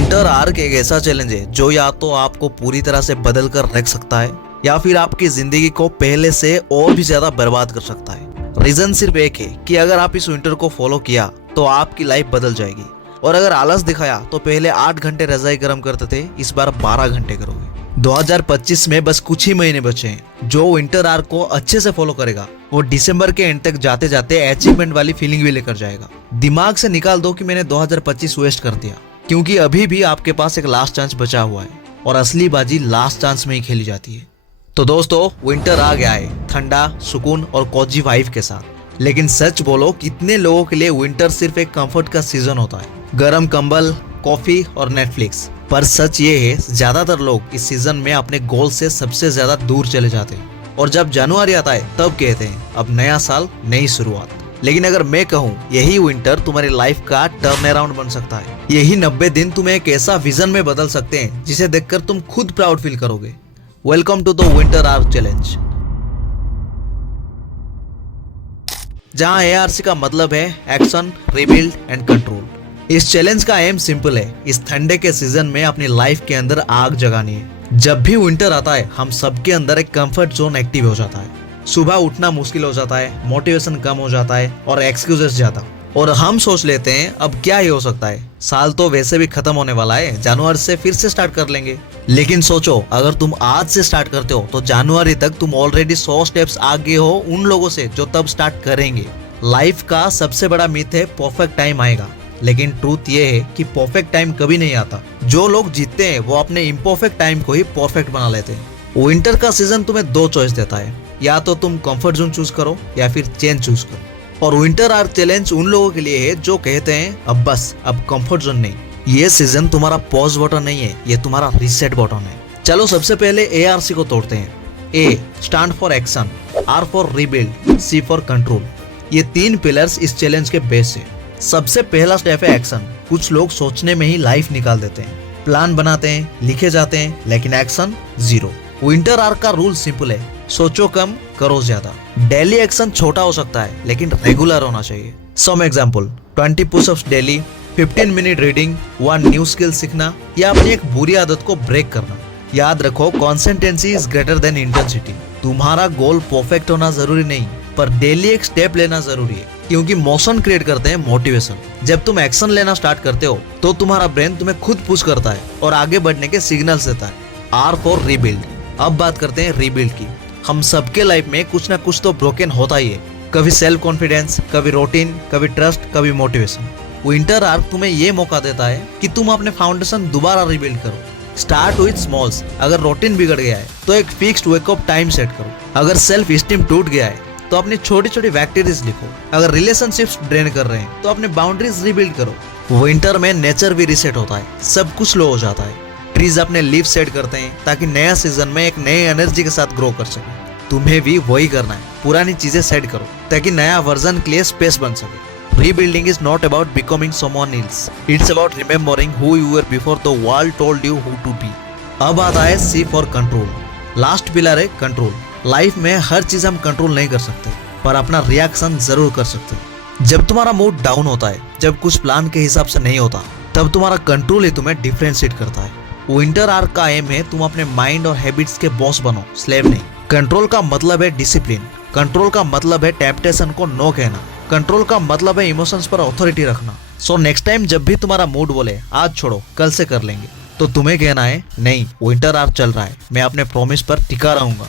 Winter arc एक ऐसा challenge है जो या तो आपको पूरी तरह से बदल कर रख सकता है या फिर आपकी जिंदगी को पहले से और भी ज्यादा बर्बाद कर सकता है। रीजन सिर्फ एक है कि अगर आप इस विंटर को फॉलो किया तो आपकी लाइफ बदल जाएगी, और अगर आलस दिखाया तो पहले 8 घंटे रजाई गर्म करते थे, इस बार 12 घंटे करोगे। 2025 में बस कुछ ही महीने बचे हैं। जो विंटर आर्क को अच्छे से फॉलो करेगा वो दिसंबर के एंड तक जाते जाते अचीवमेंट वाली फीलिंग भी लेकर जाएगा। दिमाग से निकाल दो कि मैंने 2025 वेस्ट कर दिया, क्योंकि अभी भी आपके पास एक लास्ट चांस बचा हुआ है और असली बाजी लास्ट चांस में ही खेली जाती है। तो दोस्तों, विंटर आ गया है ठंडा, सुकून और कोजी वाइफ के साथ। लेकिन सच बोलो, कितने लोगों के लिए विंटर सिर्फ एक कंफर्ट का सीजन होता है, गर्म कंबल, कॉफी और नेटफ्लिक्स। पर सच ये है, ज्यादातर लोग इस सीजन में अपने गोल से सबसे ज्यादा दूर चले जाते हैं, और जब जनवरी आता है तब कहते हैं अब नया साल, नई शुरुआत। लेकिन अगर मैं कहूँ, यही विंटर तुम्हारी लाइफ का टर्न अराउंड बन सकता है। यही 90 दिन तुम्हें एक ऐसा विजन में बदल सकते हैं जिसे देखकर तुम खुद प्राउड फील करोगे। Welcome to the winter arc challenge, जहां एआरसी का मतलब है एक्शन, रिबिल्ड एंड कंट्रोल। इस चैलेंज का एम सिंपल है, इस ठंडे के सीजन में अपनी लाइफ के अंदर आग जगानी है। जब भी विंटर आता है, हम सबके अंदर एक कंफर्ट जोन एक्टिव हो जाता है। सुबह उठना मुश्किल हो जाता है, मोटिवेशन कम हो जाता है और एक्सक्यूजेस ज्यादा, और हम सोच लेते हैं अब क्या ही हो सकता है, साल तो वैसे भी खत्म होने वाला है, जनवरी से फिर से स्टार्ट कर लेंगे। लेकिन सोचो, अगर तुम आज से स्टार्ट करते हो तो जनवरी तक तुम ऑलरेडी 100 स्टेप्स आगे हो उन लोगों से जो तब स्टार्ट करेंगे। लाइफ का सबसे बड़ा मिथ है परफेक्ट टाइम आएगा, लेकिन ट्रूथ ये है कि परफेक्ट टाइम कभी नहीं आता। जो लोग जीतते हैं वो अपने इम्परफेक्ट टाइम को ही परफेक्ट बना लेते हैं। विंटर का सीजन तुम्हें 2 चॉइस देता है, या तो तुम कंफर्ट जोन चूज करो या फिर चेंज चूज करो। और विंटर आर्क चैलेंज उन लोगों के लिए है जो कहते हैं अब बस, अब कंफर्ट जोन नहीं। ये सीजन तुम्हारा पॉज बटन नहीं है, ये तुम्हारा रीसेट बटन है। चलो सबसे पहले एआरसी को तोड़ते हैं। A stand for action, R for rebuild, C for control. ये 3 पिलर्स इस चैलेंज के बेस है। सबसे पहला स्टेप है एक्शन। कुछ लोग सोचने में ही लाइफ निकाल देते हैं, प्लान बनाते हैं, लिखे जाते हैं, लेकिन एक्शन जीरो। विंटर आर्क का रूल सिंपल है, सोचो कम, करो ज्यादा। डेली एक्शन छोटा हो सकता है लेकिन रेगुलर होना चाहिए। Some example, 20 pushups daily, 15 minute reading, 1 new skill सीखना, या अपनी एक बुरी आदत को ब्रेक करना। याद रखो, consistency is greater than intensity. तुम्हारा गोल परफेक्ट होना जरूरी नहीं, पर डेली एक स्टेप लेना जरूरी है, क्योंकि मोशन क्रिएट करते हैं मोटिवेशन। जब तुम एक्शन लेना स्टार्ट करते हो तो तुम्हारा ब्रेन तुम्हें खुद पुश करता है और आगे बढ़ने के सिग्नल्स देता है। R for rebuild. अब बात करते हैं रिबिल्ड की। हम सबके लाइफ में कुछ ना कुछ तो ब्रोकन होता ही है, कभी सेल्फ कॉन्फिडेंस, कभी रूटीन, कभी ट्रस्ट, कभी मोटिवेशन। विंटर आर्क तुम्हें ये मौका देता है कि तुम अपने फाउंडेशन दोबारा रिबिल्ड करो। Start with smalls. अगर रूटीन बिगड़ गया है तो एक फिक्स्ड वेकअप टाइम सेट करो। अगर सेल्फ स्टीम टूट गया है तो अपनी छोटी छोटी विक्ट्रीज लिखो। अगर रिलेशनशिप्स ड्रेन कर रहे हैं तो अपने बाउंड्रीज रिबिल्ड करो। विंटर में नेचर भी रीसेट होता है, सब कुछ स्लो हो जाता है। ट्रीज अपने लीव सेट करते हैं ताकि नया सीजन में एक नई एनर्जी के साथ ग्रो कर सके। तुम्हें भी वही करना है, पुरानी चीजें सेट करो ताकि नया वर्जन के लिए स्पेस बन सके। Rebuilding is not about becoming someone else, it's about remembering who you were before the world told you who to be. अब आता है C for control. Last pillar है कंट्रोल। लाइफ में हर चीज हम कंट्रोल नहीं कर सकते, पर अपना रिएक्शन जरूर कर सकते हैं। जब तुम्हारा मूड डाउन होता है, जब कुछ प्लान के हिसाब से नहीं होता, तब तुम्हारा कंट्रोल ही तुम्हें डिफरेंशिएट करता है। विंटर आर्क का एम है तुम अपने माइंड और हैबिट्स के बॉस बनो, स्लेव नहीं। कंट्रोल का मतलब है डिसिप्लिन। कंट्रोल का मतलब है टेम्पटेशन को नो कहना। कंट्रोल का मतलब है इमोशंस पर अथॉरिटी रखना। सो नेक्स्ट टाइम जब भी तुम्हारा मूड बोले आज छोड़ो, कल से कर लेंगे, तो तुम्हें कहना है नहीं, विंटर आर्क चल रहा है, मैं अपने प्रॉमिस पर टिका रहूंगा।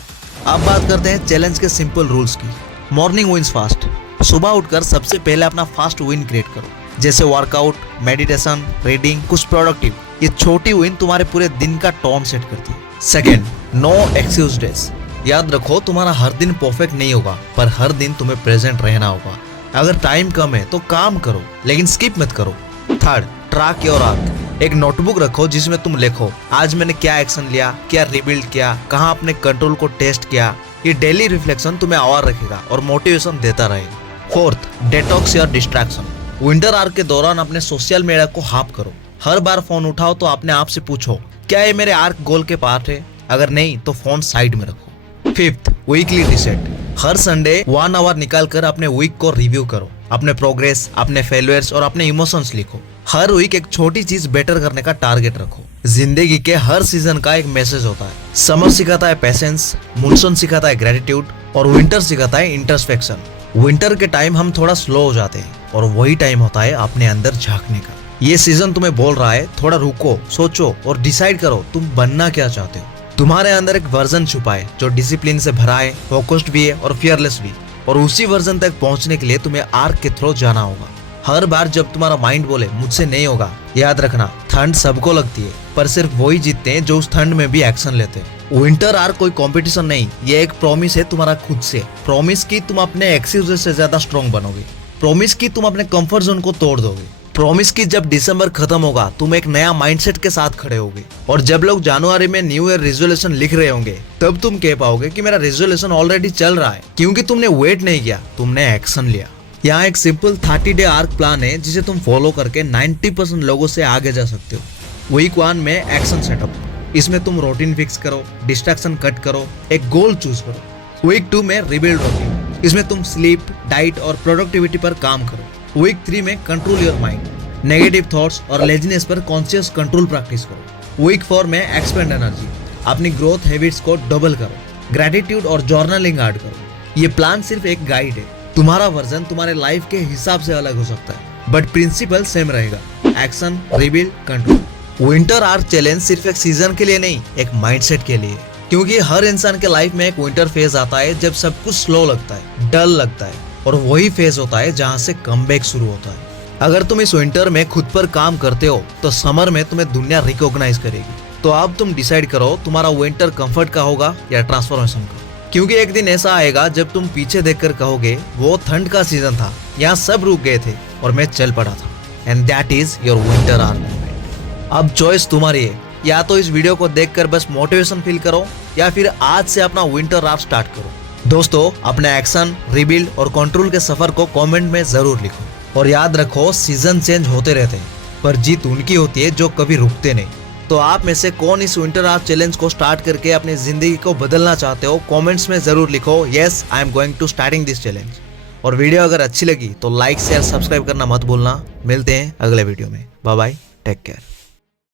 अब बात करते हैं चैलेंज के सिंपल रूल्स की। Morning wins fast. सुबह उठकर सबसे पहले अपना फास्ट विन क्रिएट करो, जैसे वर्कआउट, मेडिटेशन, रीडिंग, कुछ प्रोडक्टिव। ये छोटी विन तुम्हारे पूरे दिन का टोन सेट करती है। Second, no excuse days. याद रखो, तुम्हारा हर दिन परफेक्ट नहीं होगा, पर हर दिन तुम्हें प्रेजेंट रहना होगा। अगर टाइम कम है तो काम करो, लेकिन स्किप मत करो। Third, track your arc. एक नोटबुक रखो जिसमें तुम लिखो आज मैंने क्या एक्शन लिया, क्या रिबिल्ड किया, कहाँ अपने कंट्रोल को टेस्ट किया। ये डेली रिफ्लेक्शन तुम्हें अवेयर रखेगा और मोटिवेशन देता रहेगा। Fourth, detox your distraction. Winter arc के दौरान अपने सोशल मीडिया को हाफ करो। हर बार फोन उठाओ तो अपने आप से पूछो, क्या ये मेरे आर्क गोल के पार्ट है? अगर नहीं तो फोन साइड में रखो। Fifth, weekly reset. हर संडे 1 आवर निकाल कर अपने वीक को रिव्यू करो। अपने प्रोग्रेस, अपने फेलियर्स और अपने इमोशंस लिखो। हर वीक एक छोटी चीज बेटर करने का टारगेट रखो। जिंदगी के हर सीजन का एक मैसेज होता है। समर सिखाता है पेशेंस, मानसून सिखाता है ग्रेटिट्यूड और विंटर सिखाता है इंट्रोस्पेक्शन। विंटर के टाइम हम थोड़ा स्लो हो जाते हैं और वही टाइम होता है अपने अंदर झांकने का। ये सीजन तुम्हें बोल रहा है थोड़ा रुको, सोचो और डिसाइड करो तुम बनना क्या चाहते हो। तुम्हारे अंदर एक वर्जन छुपा है जो डिसिप्लिन से भरा है, फोकस्ड भी है और फियरलेस भी। और उसी वर्जन तक पहुंचने के लिए तुम्हें आर्क के थ्रू जाना होगा। हर बार जब तुम्हारा माइंड बोले मुझसे नहीं होगा, याद रखना ठंड सबको लगती है, पर सिर्फ वही जीतते हैं जो उस ठंड में भी एक्शन लेते हैं। विंटर आर्क कोई कंपटीशन नहीं, ये एक प्रॉमिस है तुम्हारा खुद से। प्रॉमिस की तुम अपने एक्सक्यूजेस से ज्यादा स्ट्रॉन्ग बनोगे। प्रॉमिस की तुम अपने कंफर्ट जोन को तोड़ दोगे। प्रॉमिस की जब दिसंबर खत्म होगा तुम एक नया माइंडसेट के साथ खड़े होगे। और जब लोग जनवरी में न्यू ईयर रेजोल्यूशन लिख रहे होंगे तब तुम कह पाओगे कि मेरा रेजोल्यूशन ऑलरेडी चल रहा है, क्योंकि तुमने वेट नहीं किया, तुमने एक्शन लिया। यहाँ एक सिंपल 30 डे आर्क प्लान है जिसे तुम फॉलो करके 90% लोगों से आगे जा सकते हो। वीक 1 में एक्शन सेटअप, इसमें तुम रूटीन फिक्स करो, डिस्ट्रैक्शन कट करो, एक गोल चूज करो। वीक 2 में रिबिल्ड रूटीन, इसमें तुम स्लीप, डाइट और प्रोडक्टिविटी पर काम करो। वीक 3 में control your mind, negative thoughts और लेजीनेस पर कॉन्शियस कंट्रोल प्रैक्टिस करो। वीक 4 में एक्सपेंड एनर्जी, अपनी ग्रोथ हैबिट्स को डबल करो, ग्रेटिट्यूड और जर्नलिंग ऐड करो। ये प्लान सिर्फ एक गाइड है, तुम्हारा वर्जन तुम्हारे लाइफ के हिसाब से अलग हो सकता है, बट प्रिंसिपल सेम रहेगा, action, rebuild, control. Winter arc challenge सिर्फ एक सीजन के लिए नहीं, एक माइंडसेट के लिए, क्योंकि हर इंसान के लाइफ में एक विंटर फेज आता है जब सब कुछ स्लो लगता है, डल लगता है, और वही फेज होता है जहां से कमबैक शुरू होता है। अगर तुम इस विंटर में खुद पर काम करते हो तो समर में तुम्हें दुनिया रिकॉग्नाइज करेगी। तो अब तुम डिसाइड करो तुम्हारा विंटर कंफर्ट का होगा या ट्रांसफॉर्मेशन का, क्योंकि एक दिन ऐसा आएगा जब तुम पीछे देखकर कहोगे वो ठंड का सीजन था, यहाँ सब रुक गए थे और मैं चल पड़ा था। And that is your winter arc moment. अब चॉइस तुम्हारी है, या तो इस वीडियो को देखकर बस मोटिवेशन फील करो या फिर आज से अपना विंटर आर्क स्टार्ट करो। दोस्तों, अपने एक्शन, रिबिल्ड और कंट्रोल के सफर को कमेंट में जरूर लिखो। और याद रखो सीजन चेंज होते रहते हैं, पर जीत उनकी होती है जो कभी रुकते नहीं। तो आप में से कौन इस विंटर आर्क चैलेंज को स्टार्ट करके अपनी जिंदगी को बदलना चाहते हो, कमेंट्स में जरूर लिखो yes I am going to starting this challenge. और वीडियो अगर अच्छी लगी तो लाइक, शेयर, सब्सक्राइब करना मत भूलना। मिलते हैं अगले वीडियो में। Bye bye, take care.